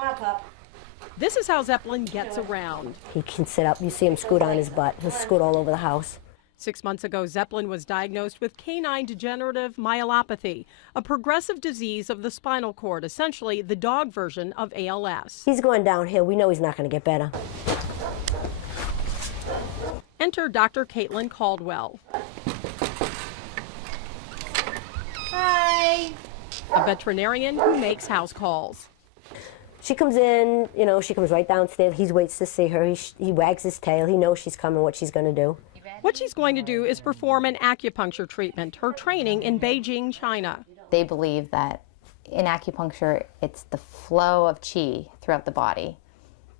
Come on, pup. This is how Zeppelin gets around. He can sit up. You see him scoot on his butt. He'll scoot all over the house. 6 months ago, Zeppelin was diagnosed with canine degenerative myelopathy, a progressive disease of the spinal cord, essentially the dog version of ALS. He's going downhill. We know he's not going to get better. Enter Dr. Caitlin Caldwell. Hi. A veterinarian who makes house calls. She comes in, you know, she comes right downstairs. He waits to see her. He wags his tail. He knows she's coming, what she's going to do. What she's going to do is perform an acupuncture treatment, her training in Beijing, China. They believe that in acupuncture, it's the flow of qi throughout the body.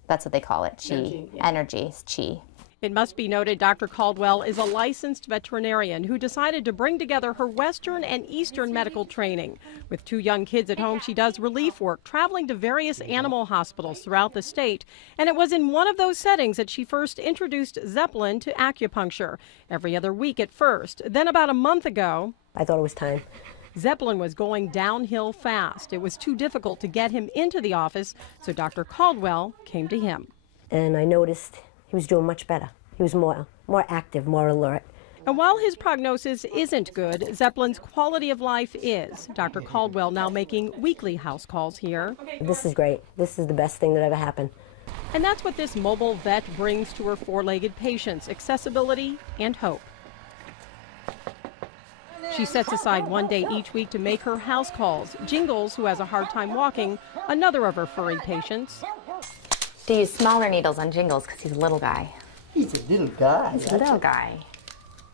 That's what they call it, qi. Energy is qi. It must be noted Dr. Caldwell is a licensed veterinarian who decided to bring together her Western and Eastern medical training. With 2 young kids at home, she does relief work, traveling to various animal hospitals throughout the state. And it was in one of those settings that she first introduced Zeppelin to acupuncture, every other week at first. Then about a month ago, I thought it was time. Zeppelin was going downhill fast. It was too difficult to get him into the office, so Dr. Caldwell came to him. And I noticed he was doing much better. He was more active, more alert. And while his prognosis isn't good, Zeppelin's quality of life is. Dr. Caldwell now making weekly house calls here. This is great. This is the best thing that ever happened. And that's what this mobile vet brings to her 4-legged patients, accessibility and hope. She sets aside one day each week to make her house calls. Jingles, who has a hard time walking, another of her furry patients. Do you use smaller needles on Jingles because he's a little guy? He's a little guy. He's a little guy.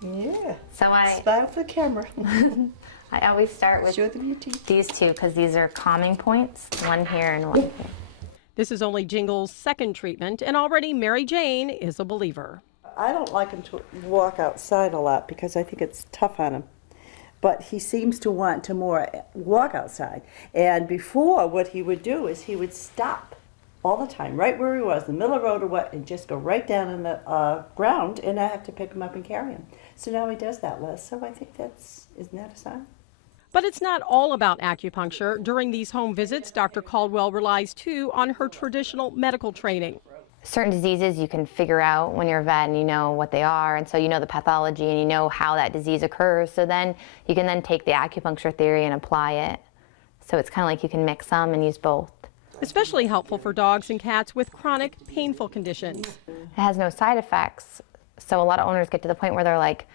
Yeah. So Smile for the camera. I always start with Show them your teeth. these 2 because these are calming points, one here and one here. This is only Jingles' second treatment, and already Mary Jane is a believer. I don't like him to walk outside a lot because I think it's tough on him. But he seems to want to more walk outside. And before, what he would do is he would stop all the time, right where he was, in the middle of the road or what, and just go right down in the ground, and I have to pick him up and carry him. So now he does that less. So I think isn't that a sign? But it's not all about acupuncture. During these home visits, Dr. Caldwell relies too on her traditional medical training. Certain diseases you can figure out when you're a vet and you know what they are, and so you know the pathology and you know how that disease occurs, so then you can then take the acupuncture theory and apply it. So it's kind of like you can mix some and use both. Especially helpful for dogs and cats with chronic, painful conditions. It has no side effects, so a lot of owners get to the point where they're like,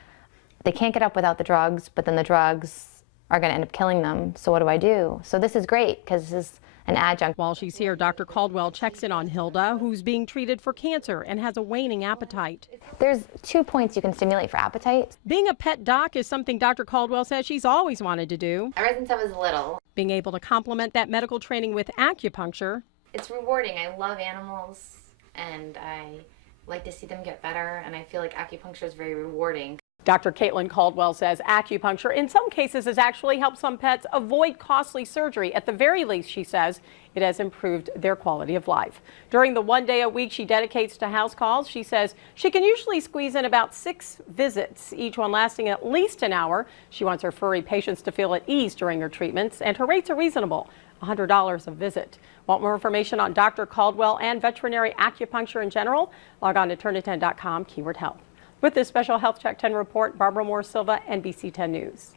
they can't get up without the drugs, but then the drugs are going to end up killing them, so what do I do? So this is great because this is an adjunct. While she's here, Dr. Caldwell checks in on Hilda, who's being treated for cancer and has a waning appetite. There's 2 points you can stimulate for appetite. Being a pet doc is something Dr. Caldwell says she's always wanted to do. Ever since I was little. Being able to complement that medical training with acupuncture. It's rewarding. I love animals and I like to see them get better, and I feel like acupuncture is very rewarding. Dr. Caitlin Caldwell says acupuncture in some cases has actually helped some pets avoid costly surgery. At the very least, she says, it has improved their quality of life. During the 1 day a week she dedicates to house calls, she says she can usually squeeze in about 6 visits, each one lasting at least an hour. She wants her furry patients to feel at ease during her treatments, and her rates are reasonable, $100 a visit. Want more information on Dr. Caldwell and veterinary acupuncture in general? Log on to turn10.com, keyword health. With this special Health Check 10 report, Barbara Moore Silva, NBC 10 News.